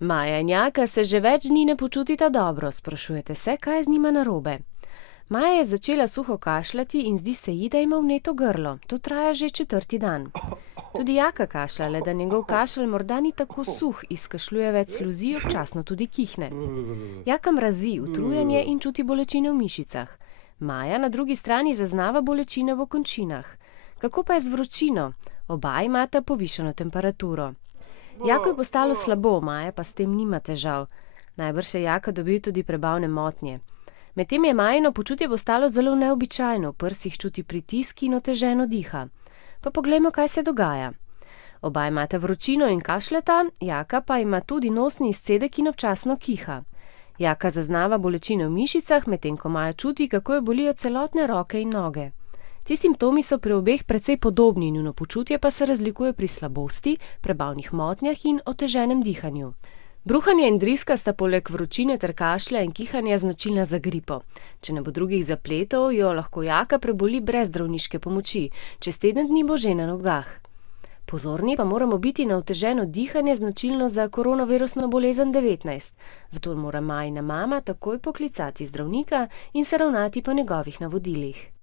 Maja in Jaka se že več dni ne počutita dobro, sprašujete se, kaj je z njima narobe. Maja je začela suho kašljati in zdi se ji, da ima vneto grlo. To traja že 4. dan. Tudi Jaka kašlja, le da njegov kašelj morda ni tako suh, izkašljuje več sluzi, občasno tudi kihne. Jaka mrazi, utrujen je in čuti bolečine v mišicah. Maja na drugi strani zaznava bolečine v končinah. Kako pa je z vročino? Oba imata povišano temperaturo. Jako je postalo slabo, Maja pa s tem nima težav. Najbrž je Jaka dobil tudi prebavne motnje. Medtem je Majino počutje postalo zelo neobičajno, v prsih čuti pritisk in oteženo diha. Pa poglejmo, kaj se dogaja. Oba imata vročino in kašljata, Jaka pa ima tudi nosni izcedek in občasno kiha. Jaka zaznava bolečine v mišicah, medtem ko Maja čuti, kako jo bolijo celotne roke in noge. Ti simptomi so pri obeh precej podobni, njuno počutje pa se razlikuje pri slabosti, prebavnih motnjah in oteženem dihanju. Bruhanje in driska sta poleg vročine ter kašlja in kihanja značilna za gripo. Če ne bo drugih zapletov, jo lahko Jaka preboli brez zdravniške pomoči. Čez teden dni bo že na nogah. Pozorni pa moramo biti na oteženo dihanje, značilno za koronavirusno bolezen 19. Zato mora Majina mama takoj poklicati zdravnika in se ravnati po njegovih navodilih.